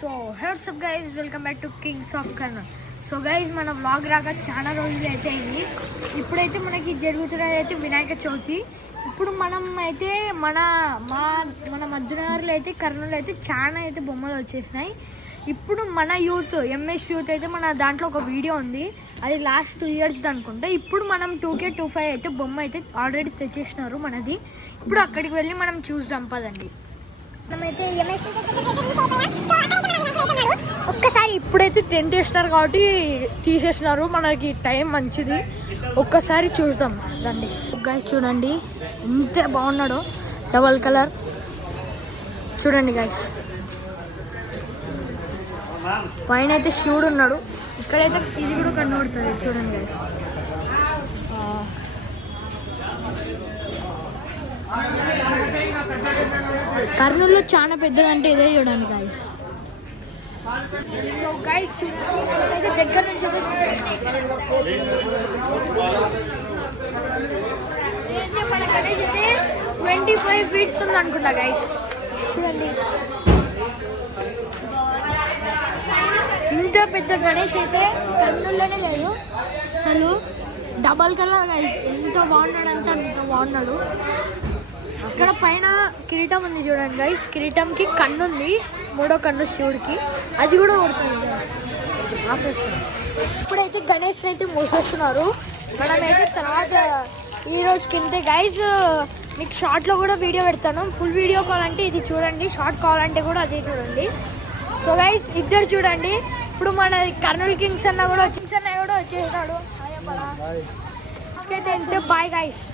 So heads up guys, welcome back to Kings of Kurnool. So guys, మన vlog రాక చాలా రోజులు అయితే అయింది. ఇప్పుడైతే మనకి జరుగుతున్నది అయితే వినాయక చవితి. ఇప్పుడు మనం అయితే మన మధ్యనగర్లో అయితే కర్నూలు అయితే చాలా అయితే బొమ్మలు వచ్చేసినాయి. ఇప్పుడు మన యూత్ ఎంఎస్ యూత్ అయితే మన దాంట్లో ఒక వీడియో ఉంది, అది లాస్ట్ 2 years అనుకుంటా. ఇప్పుడు మనం 2K25 అయితే బొమ్మ అయితే ఆల్రెడీ తెచ్చేసినారు మనది. ఇప్పుడు అక్కడికి వెళ్ళి మనం చూద్దాం పదండి. మనమైతే ఒక్కసారి ఇప్పుడైతే టెంట్ వేసినారు కాబట్టి తీసేసినారు, మనకి టైం మంచిది. ఒక్కసారి చూద్దాం రండి గైస్. చూడండి ఎంత బాగున్నాడో, డబల్ కలర్ చూడండి గైస్. పైన అయితే శివుడు ఉన్నాడు, ఇక్కడైతే ఇది కూడా కనబడుతుంది చూడండి గైస్. కర్నూలులో చాలా పెద్దదంటే ఇదే చూడండి గైస్. సో గైస్ చూడండి, దగ్గర నుంచి 25 feet ఉంది అనుకుంటా గైస్. చూడండి ఇంత పెద్ద గణేష్ అయితే కర్నూలులోనే లేదు అసలు. డబల్ కలర్ గైస్, ఎంత బాగున్నాడు అంటే అంత బాగున్నాడు. ఇక్కడ పైన కిరీటం ఉంది చూడండి గైస్. కిరీటంకి కన్ను ఉంది, 3వ కన్ను శివుడికి, అది కూడా కొడుతుంది ఆపేస్తుంది. ఇప్పుడైతే గణేష్ అయితే మూసేస్తున్నారు. మనమైతే తర్వాత ఈ రోజుకి ఇంతే గైస్. మీకు షార్ట్లో కూడా వీడియో పెడతాను. ఫుల్ వీడియో కావాలంటే ఇది చూడండి, షార్ట్ కావాలంటే కూడా అదే చూడండి. సో గైస్ ఇద్దరు చూడండి. ఇప్పుడు మన కర్నూలు కింగ్స్ అన్న కూడా వచ్చేసినాడు. అయితే ఇంతే, బాయ్ గైస్.